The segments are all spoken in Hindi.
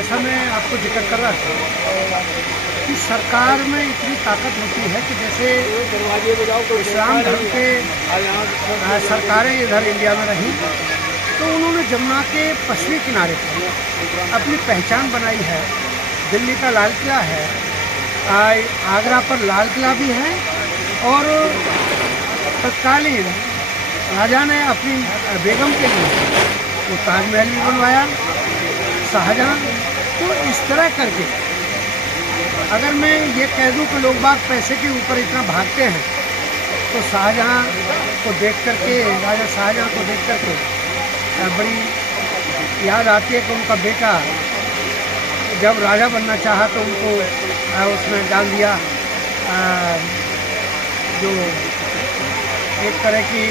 जैसा मैं आपको जिक्र कर रहा था कि सरकार में इतनी ताकत होती है कि जैसे इस्लाम धर्म के सरकारें इधर इंडिया में रहीं तो उन्होंने जमुना के पश्चिमी किनारे पर अपनी पहचान बनाई है। दिल्ली का लाल किला है, आगरा पर लाल किला भी है और तत्कालीन राजा ने अपनी बेगम के लिए वो ताजमहल भी बनवाया, शाहजहाँ। तो इस तरह करके अगर मैं ये कह दूँ कि लोग बाग पैसे के ऊपर इतना भागते हैं तो शाहजहाँ को देख करके, राजा शाहजहाँ को देख करके बड़ी याद आती है कि उनका बेटा जब राजा बनना चाहा तो उनको उसमें डाल दिया जो एक तरह की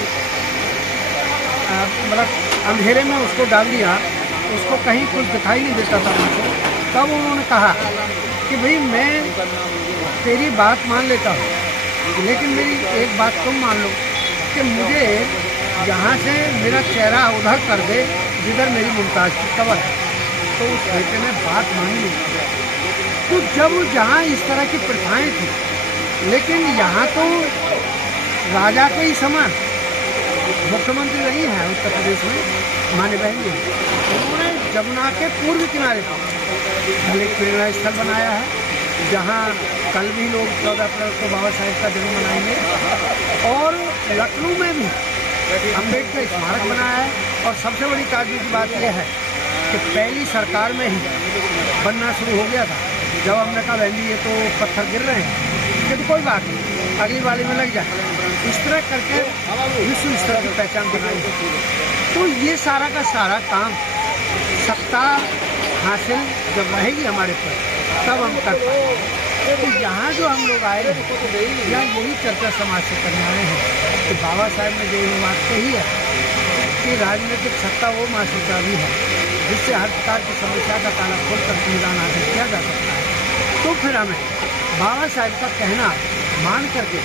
मतलब अंधेरे में उसको डाल दिया, उसको कहीं कुछ दिखाई नहीं देता था उनको। तब उन्होंने कहा कि भाई मैं तेरी बात मान लेता हूँ लेकिन मेरी एक बात तुम मान लो कि मुझे यहाँ से मेरा चेहरा उधर कर दे जिधर मेरी मुमताज़ की कब्र है। तो उस बेटे ने बात मानी नहीं। तो जब जहाँ इस तरह की प्रथाएँ थी, लेकिन यहाँ तो राजा के ही समान मुख्यमंत्री रही हैं उत्तर प्रदेश में माने बहन जी, उन्होंने जमुना के पूर्व किनारे पर एक प्रेरणा स्थल बनाया है जहाँ कल भी लोग 14 अप्रैल को बाबा साहेब का जन्म मनाएंगे। और लखनऊ में भी अम्बेडकर स्मारक बनाया है। और सबसे बड़ी ताज्जुब की बात यह है कि पहली सरकार में ही बनना शुरू हो गया था। जब हमने कहा बहन जी ये तो पत्थर गिर रहे हैं, तो कोई बात नहीं, अगली वाली में लग जाए, इस तरह करके विश्व स्तर की पहचान बनाई। तो ये सारा का सारा काम सत्ता हासिल जब रहेगी हमारे पर तब हम कर पाएंगे। तो यहाँ जो हम लोग आए हैं या यही चर्चा समाज से करने आए हैं कि बाबा साहेब ने जो बात कही है कि राजनीतिक सत्ता वो महाशक्ति है जिससे हर प्रकार की समस्या का ताला खोल कर संविधान हासिल किया जा सकता है। तो फिर हमें बाबा साहेब का कहना मान करके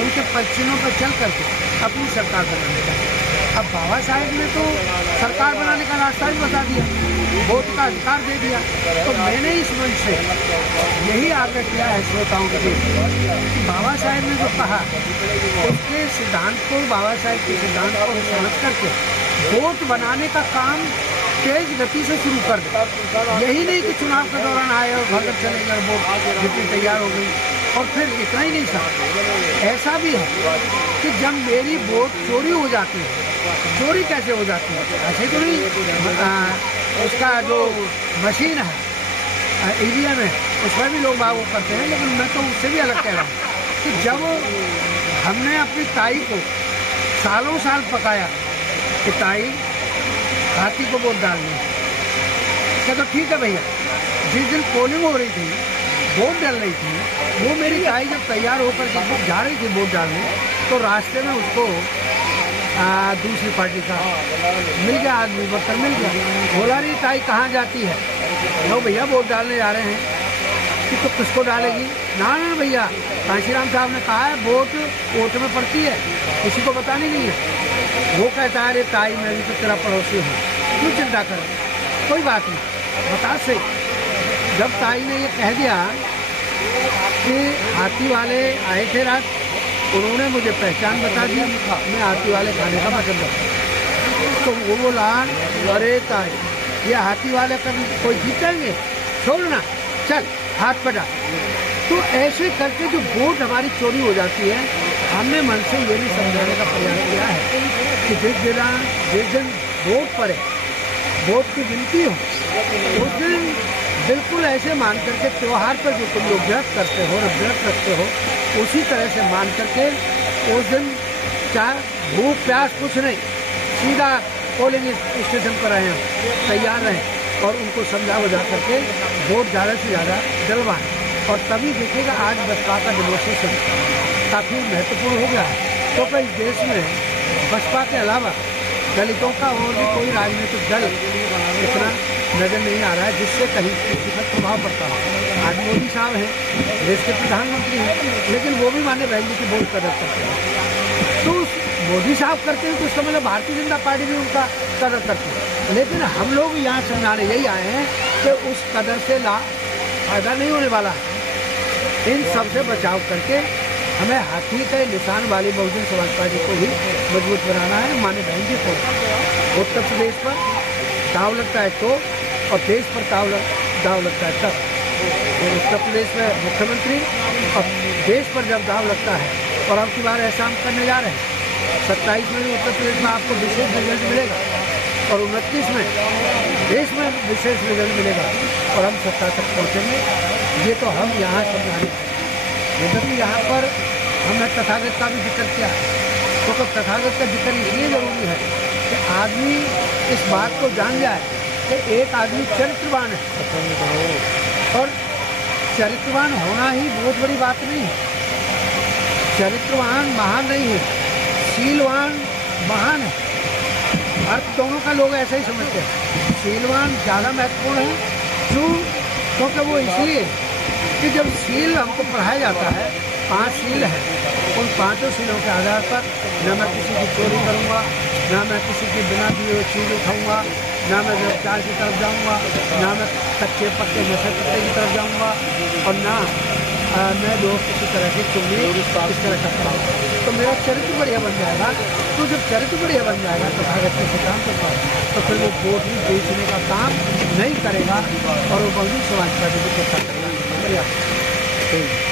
उनके पश्चिमों पर चल करके अपनी सरकार बनाने का। अब बाबा साहेब ने तो सरकार बनाने का रास्ता ही बता दिया, वोट का अधिकार दे दिया। तो मैंने इस मंच से यही आग्रह किया है श्रोताओं के बीच कि बाबा साहेब ने जो कहा उसके सिद्धांत को, बाबा साहेब के सिद्धांत को समझ करके वोट बनाने का काम तेज गति से शुरू कर दे। यही नहीं कि चुनाव के दौरान आए और भागकर चले गए, वोट जितनी तैयार हो गई। और फिर इतना ही नहीं था, ऐसा भी है कि जब मेरी वोट चोरी हो जाती है, चोरी कैसे हो जाती है, ऐसे तो नहीं, उसका जो मशीन है ईवीएम है उसमें भी लोग वो करते हैं, लेकिन मैं तो उससे भी अलग कह रहा हूँ कि जब हमने अपनी ताई को सालों साल पकाया कि ताई हाथी को वोट डालनी है, क्या तो ठीक है भैया। जिस दिन पोलिंग हो रही थी, वोट डाल रही थी, वो मेरी ताई जब तैयार होकर के जा रही थी वोट डालने, तो रास्ते में उसको दूसरी पार्टी का मिल गया, आदमी वर्कर मिल गया। बोला रही ताई कहाँ जाती है, लो भैया वोट डालने जा रहे हैं। कि तो किसको डालेगी? ना भैया, कांशीराम साहब ने कहा है वोट में पड़ती है, किसी को बतानी नहीं है। वो कहता है अरे ताई मैं भी तो तेरा पड़ोसी हूँ, क्यों चिंता कर, कोई बात नहीं, बता से। जब ताई ने ये कह दिया कि हाथी वाले आए थे रात, उन्होंने मुझे पहचान बता दी, मैं हाथी वाले खाने का पसंद करता, तो वो बोला अरे ताई ये हाथी वाले कभी कोई जीतेंगे, छोड़ना, चल हाथ पटा। तो ऐसे करके जो वोट हमारी चोरी हो जाती है, हमने मन से ये भी समझाने का प्रयास किया है कि जिस दिन वोट पड़े, वोट की गिनती हो, उस दिन बिल्कुल ऐसे मान करके त्यौहार पर जो तुम लोग व्रत करते हो, व्रत रखते हो, उसी तरह से मान करके उस दिन चाहे भूख प्यास कुछ नहीं, सीधा पोलिंग स्टेशन पर आए, तैयार रहें और उनको समझा बुझा करके वोट ज़्यादा से ज़्यादा डलवाएं। और तभी देखिएगा आज बसपा का डेमोक्रेशन काफ़ी महत्वपूर्ण हो गया है, क्योंकि इस देश में बसपा के अलावा दलितों का और भी कोई राजनीतिक दल इतना नज़र नहीं आ रहा है जिससे कहीं किसी पर प्रभाव पड़ता है। आज मोदी साहब हैं, देश के प्रधानमंत्री हैं, लेकिन वो भी माने बहन जी की बहुत कदर करते हैं। तो मोदी साहब करते हैं तो उसका मतलब भारतीय जनता पार्टी भी उनका कदर करती है। लेकिन हम लोग यहाँ समझाने यही आए हैं कि उस कदर से फायदा नहीं होने वाला है। इन सब से बचाव करके हमें हाथी के निशान वाली बहुजन समाज पार्टी को ही मजबूत बनाना है। माने बहन जी को उत्तर प्रदेश पर दाव लगता है तो, और देश पर दाव लगता है तब। तो उत्तर प्रदेश में मुख्यमंत्री और देश पर जब दाव लगता है, और अब की बार ऐसा हम करने जा रहे हैं, 27 में उत्तर प्रदेश में आपको विशेष रिजल्ट मिलेगा और 29 में देश में विशेष रिजल्ट मिलेगा और हम सत्ता तक पहुँचेंगे। ये तो हम यहाँ समझाने, यद्यपि यहाँ पर हमने तथागत का भी जिक्र किया है, तो तथागत का जिक्र इसलिए ज़रूरी है कि आदमी इस बात को जान जाए कि एक आदमी चरित्रवान है, और चरित्रवान होना ही बहुत बड़ी बात नहीं है। चरित्रवान महान नहीं है, शीलवान महान है। अर्थ दोनों का लोग ऐसा ही समझते हैं। शीलवान ज़्यादा महत्वपूर्ण है, क्यों? क्योंकि वो इसलिए कि जब शील हमको पढ़ाया जाता है, 5 शील हैं, उन 5 शीलों के आधार पर न मैं किसी की चोरी करूँगा, ना मैं किसी की बिना दिए हुए चीज़ उठाऊँगा, ना मैं व्यवचार की तरफ जाऊँगा, ना मैं कच्चे पक्के नशे पत्ते की तरफ जाऊँगा, और ना मैं जो किसी तरह की चुगली इस तरह करता हूँ। तो मेरा चरित्र बढ़िया बन जाएगा। तो जब चरित्र बढ़िया बन जाएगा तो भारत के सिद्धांत पर, तो फिर वो वोट भी बेचने का काम नहीं करेगा और वो बहुजन समाज पार्टी की चर्चा करेगा। बढ़िया।